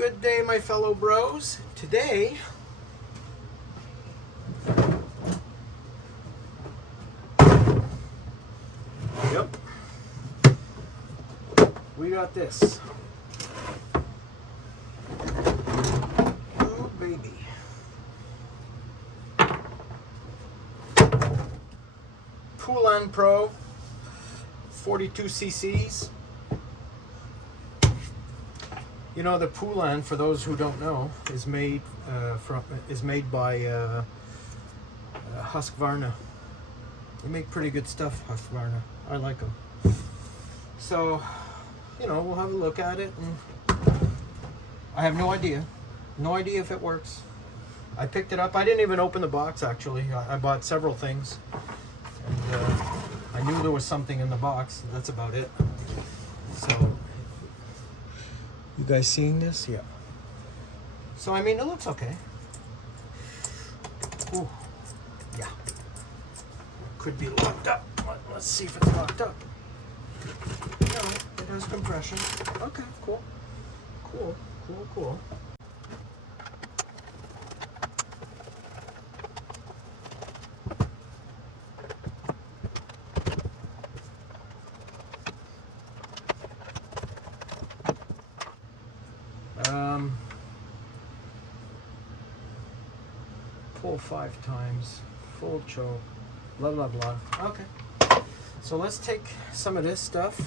Good day, my fellow bros. Today, yep, we got this. Oh, baby. Poulan Pro, 42 cc's. You know, the Poulan, for those who don't know, is made by Husqvarna. They make pretty good stuff, Husqvarna. I like them. So, you know, we'll have a look at it. And I have no idea if it works. I picked it up. I didn't even open the box, actually. I bought several things, and I knew there was something in the box. That's about it. So. You guys seeing this? Yeah. So, I mean, it looks okay. Ooh. Yeah. Could be locked up. Let's see if it's locked up. No, it has compression. Okay, cool. Cool, cool, cool. Pull 5 times, full choke, blah blah blah. Okay, so let's take some of this stuff,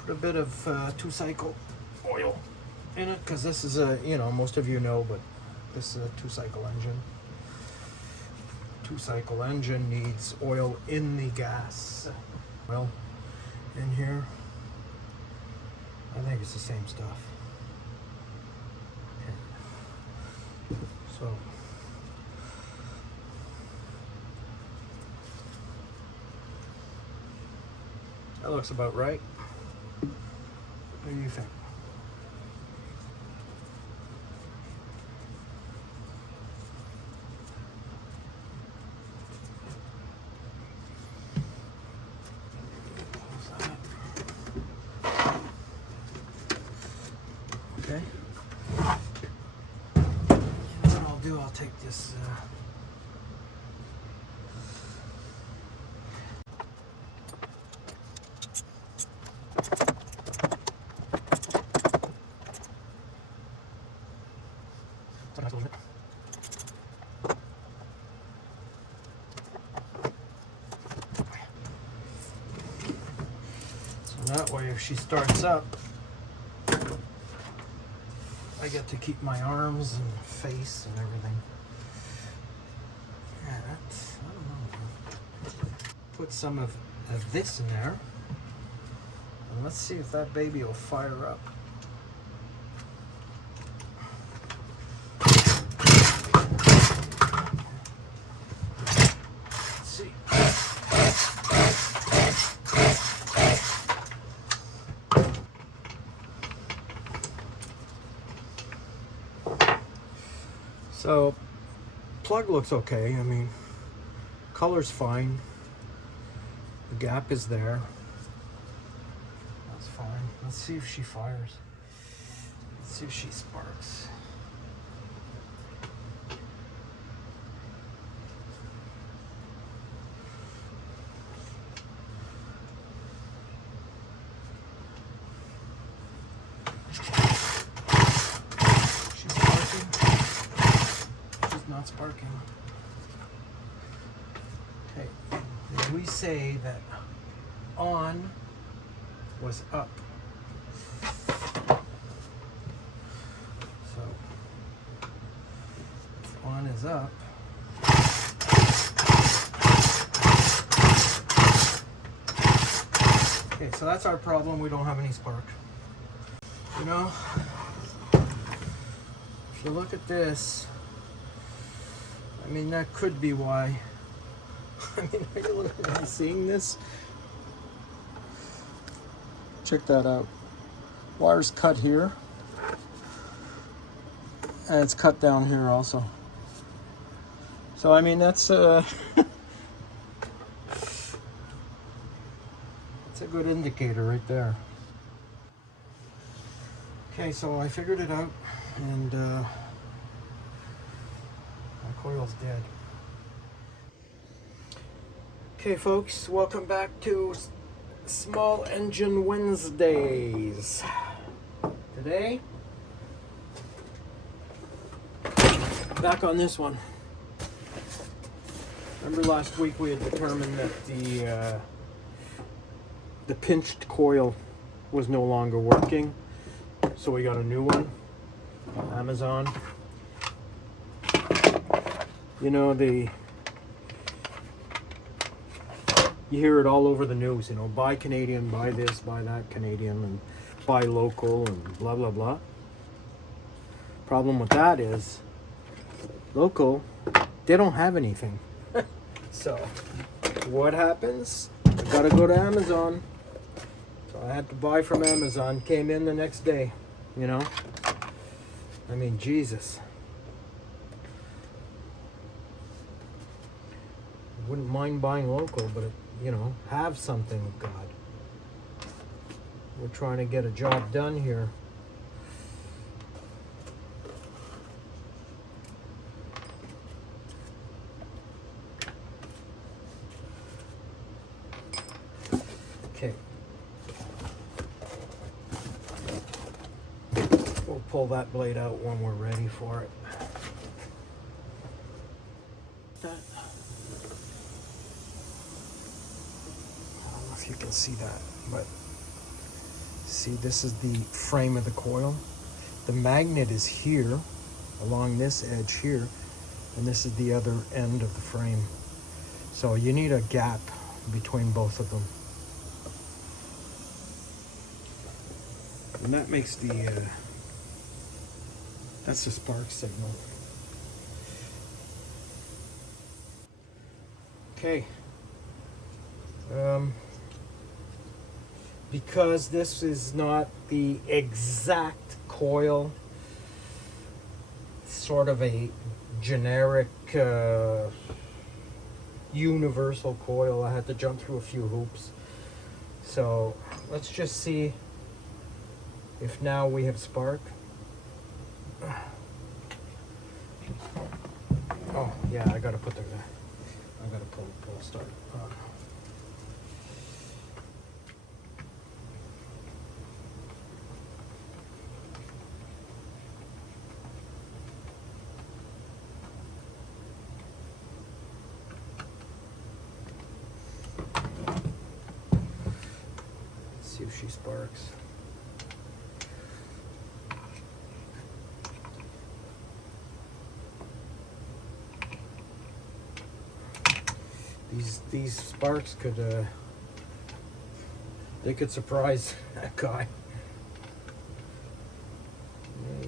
put a bit of 2-cycle oil in it, because this is a, you know, most of you know, but this is a 2-cycle engine. 2-cycle engine needs oil in the gas. Well, in here, I think it's the same stuff. So. That looks about right. What do you think? Okay. And what I'll do, I'll take this. So that way, if she starts up, I get to keep my arms and face and everything. Yeah, that's, I don't know. Put some of this in there, and let's see if that baby will fire up. So, plug looks okay. I mean, color's fine. The gap is there. That's fine. Let's see if she fires. Let's see if she sparks. Not sparking. Okay, did we say that on was up? So if on is up, okay, so that's our problem. We don't have any spark. You know, if you look at this, I mean, that could be why. I mean, are you seeing this? Check that out. Wire's cut here. And it's cut down here also. So, I mean, that's that's a good indicator right there. Okay, so I figured it out, and my coil's dead. Okay, folks, welcome back to Small Engine Wednesdays. Today, back on this one. Remember last week we had determined that the pinched coil was no longer working, so we got a new one, Amazon. You know, you hear it all over the news, you know, buy Canadian, buy this, buy that Canadian, and buy local, and blah, blah, blah. Problem with that is, local, they don't have anything. So, what happens? I gotta go to Amazon. So I had to buy from Amazon, came in the next day, you know? I mean, Jesus. Wouldn't mind buying local, but, you know, have something, God. We're trying to get a job done here. Okay. We'll pull that blade out when we're ready for it. I don't know if you can see that, but see, this is the frame of the coil. The magnet is here, along this edge here, and this is the other end of the frame. So you need a gap between both of them. And that makes that's the spark signal. Okay. Because this is not the exact coil, sort of a generic universal coil, I had to jump through a few hoops. So let's just see if now we have spark. Oh yeah, I gotta pull start on. Let's see if she sparks. These sparks could they could surprise that guy.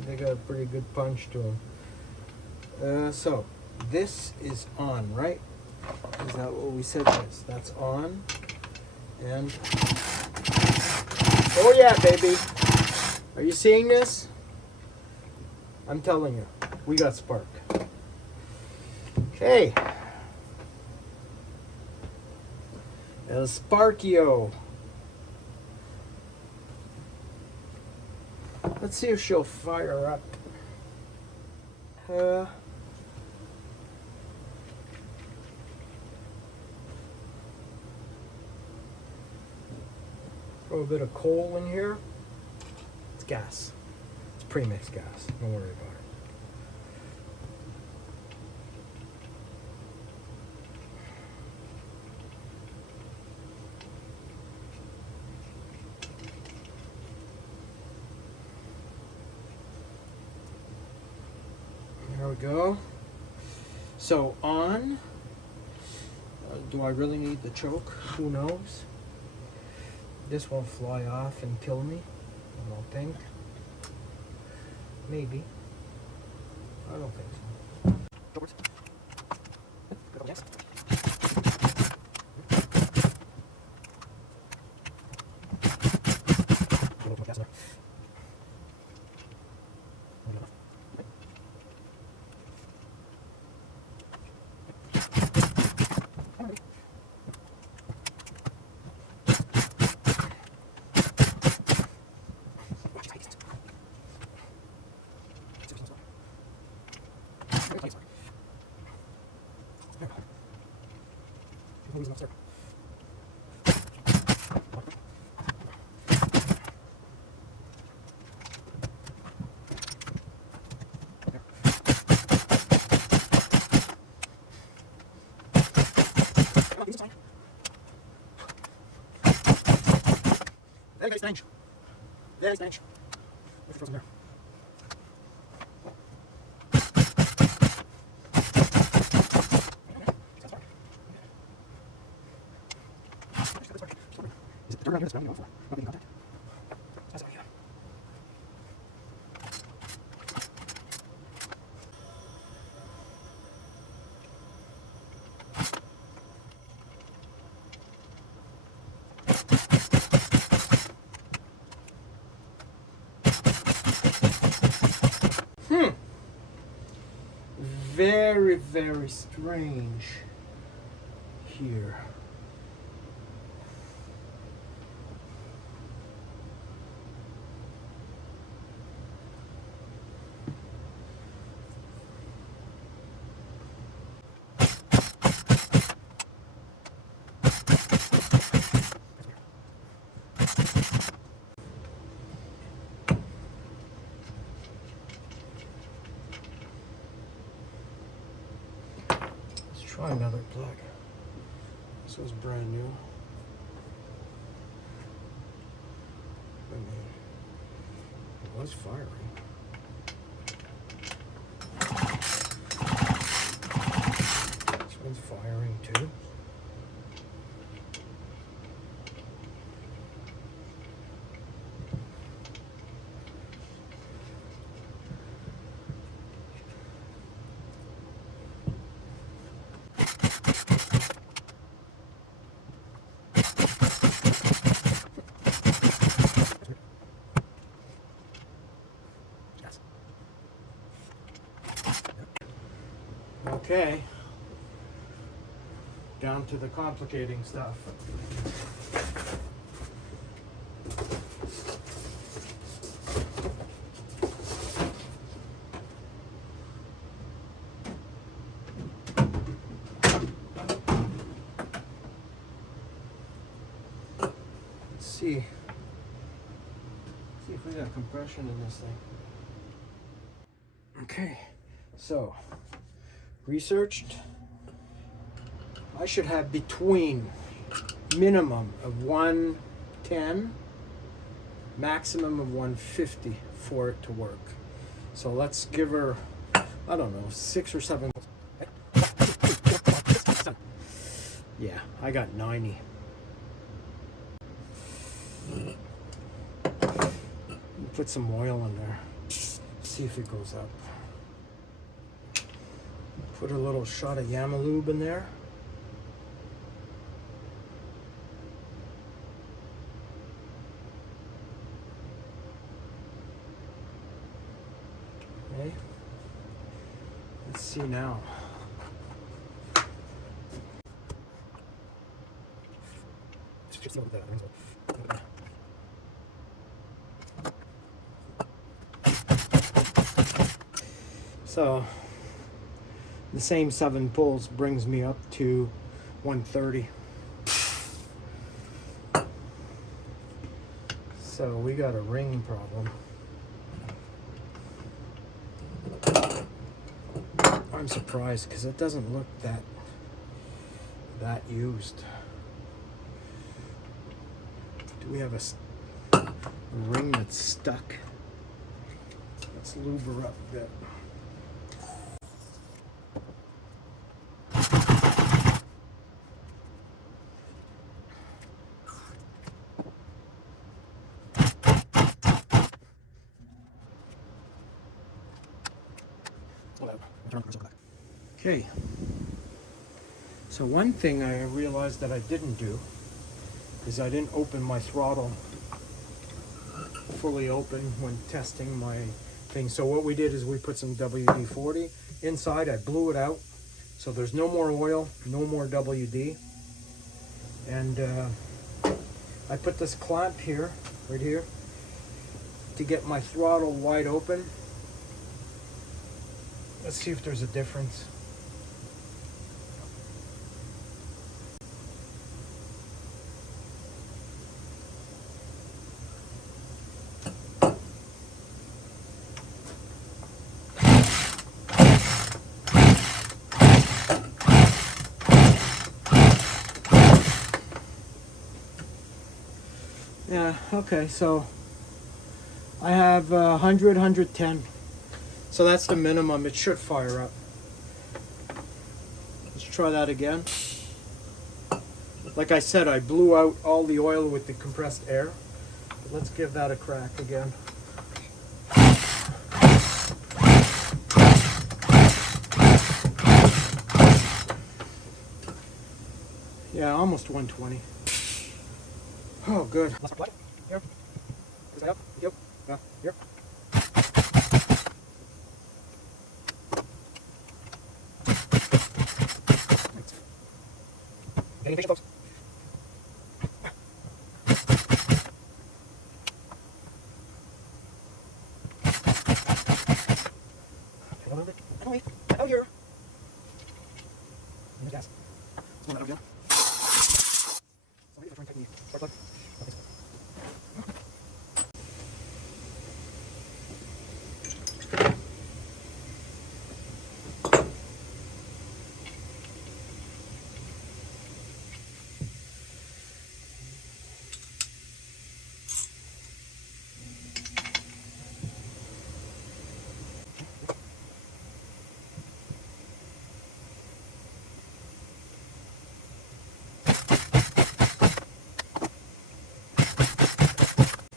They got a pretty good punch to them. So this is on, right? Is that what we said was? That's on. And oh yeah, baby. Are you seeing this? I'm telling you, we got spark. Okay. El Sparkio. Let's see if she'll fire up. Throw a bit of coal in here. It's gas. It's pre-mixed gas. Don't worry about it. There we go. So on. Do I really need the choke? Who knows? This won't fly off and kill me, I don't think. Maybe. I don't think so. Yes. Very strange. Very strange. What's frozen there? Is it turn around here? That's what I'm going for. Not getting contact. That's the idea. Very, very strange here. Try another plug. This was brand new. I mean, it was firing. This one's firing too. Okay, down to the complicating stuff. Let's see if we got compression in this thing. Okay, so researched, I should have between minimum of 110, maximum of 150 for it to work. So let's give her, I don't know, 6 or 7. Yeah, I got 90. Put some oil in there, see if it goes up. Put a little shot of Yamalube in there. Okay. Let's see now. So the same 7 pulls brings me up to 130. So we got a ring problem. I'm surprised because it doesn't look that used. Do we have a ring that's stuck? Let's lube her up a bit. Okay, so one thing I realized that I didn't do is I didn't open my throttle fully open when testing my thing. So what we did is we put some WD-40 inside. I blew it out, so there's no more oil, no more WD. And I put this clamp here, right here, to get my throttle wide open. Let's see if there's a difference. Yeah, okay, so I have 100, 110. So that's the minimum. It should fire up. Let's try that again. Like I said, I blew out all the oil with the compressed air. But let's give that a crack again. Yeah, almost 120. Oh, good. Here. Is that up? Yep. Yeah. Here. Getting impatient, folks. A little bit. Emily, out here. And the gas. Let's warm that up again. Somebody try and take the spark plug. Okay.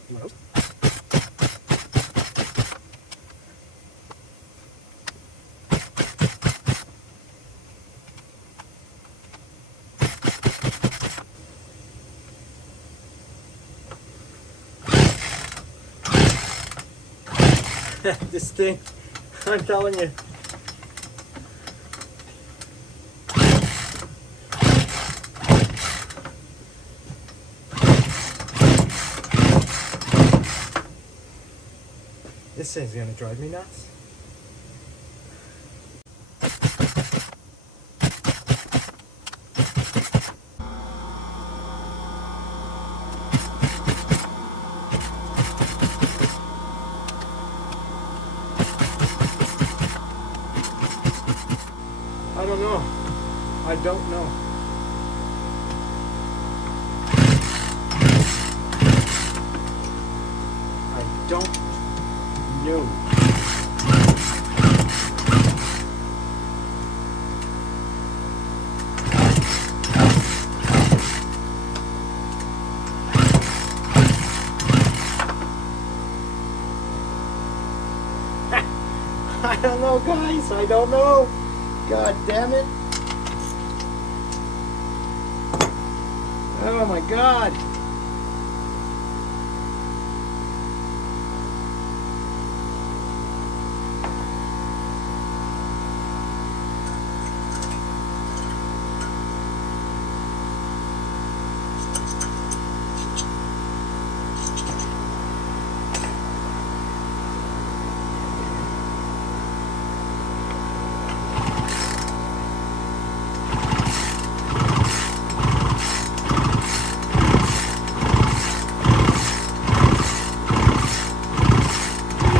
You want those? This thing, I'm telling you. This thing's gonna drive me nuts. I don't know. I don't know. I don't know. I don't know, guys. I don't know. God damn it. Oh my God.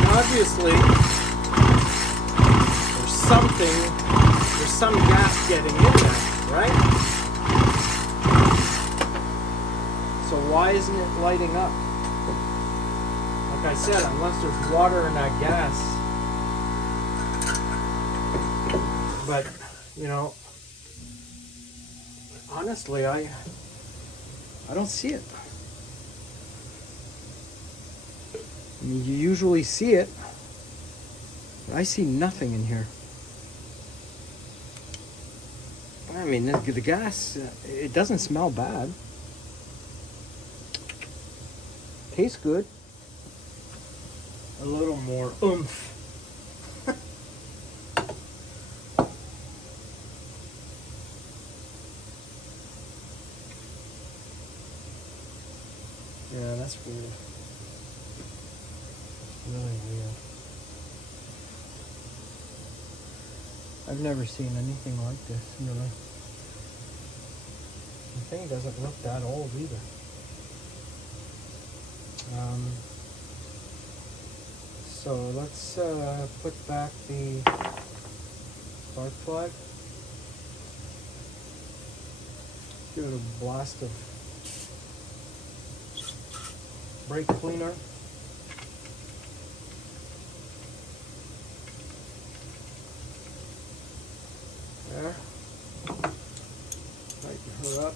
Obviously, there's some gas getting in there, right? So why isn't it lighting up? Like I said, unless there's water in that gas. But, you know, honestly, I don't see it. I mean, you usually see it. I see nothing in here. I mean, the gas, it doesn't smell bad. Tastes good. A little more oomph. Yeah, that's weird. Really weird. I've never seen anything like this, really. The thing doesn't look that old either. So let's put back the spark plug. Give it a blast of brake cleaner. There. Tighten her up.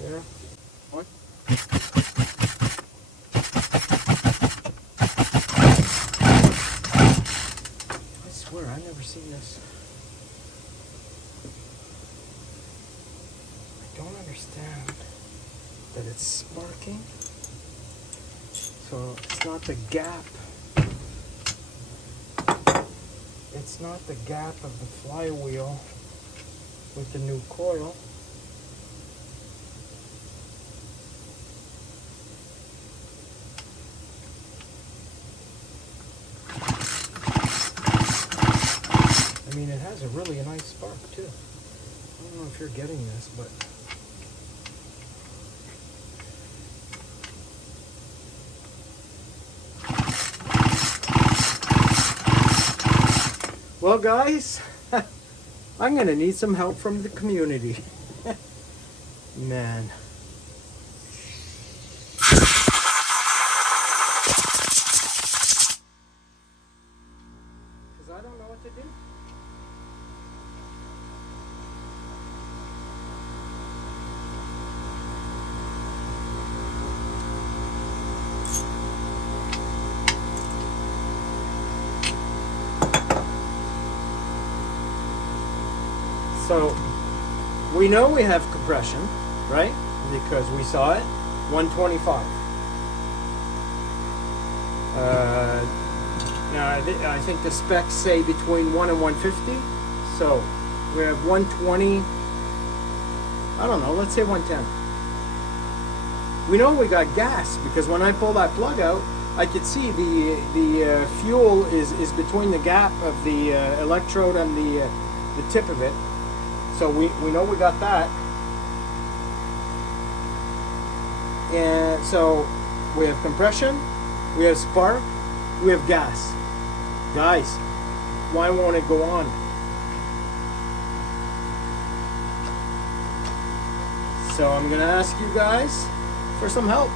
There. What? I swear, I've never seen this. I don't understand that it's sparking. So it's not the gap. It's not the gap of the flywheel with the new coil. I mean, it has a really nice spark too. I don't know if you're getting this, but well, guys, I'm gonna need some help from the community. Man. Because I don't know what to do. So we know we have compression, right? Because we saw it, 125. Now I think the specs say between 1 and 150. So we have 120. I don't know. Let's say 110. We know we got gas because when I pull that plug out, I could see the fuel is between the gap of the electrode and the tip of it. So we know we got that. And so we have compression, we have spark, we have gas. Guys, why won't it go on? So I'm gonna ask you guys for some help.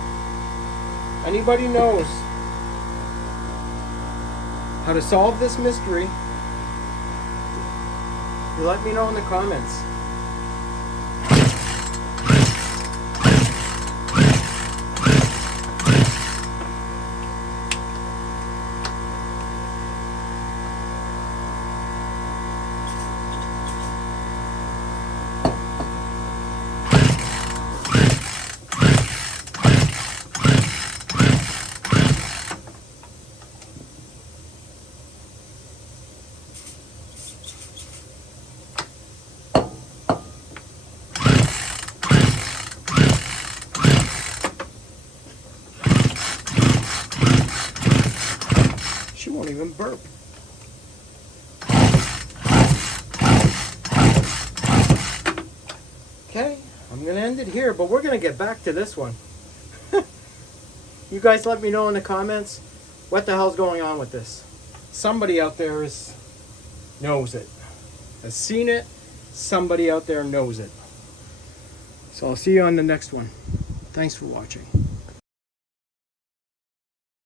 Anybody knows how to solve this mystery? You let me know in the comments. She won't even burp. Okay, I'm gonna end it here, but we're gonna get back to this one. You guys let me know in the comments what the hell's going on with this. Somebody out there knows it, has seen it. Somebody out there knows it. So I'll see you on the next one. Thanks for watching.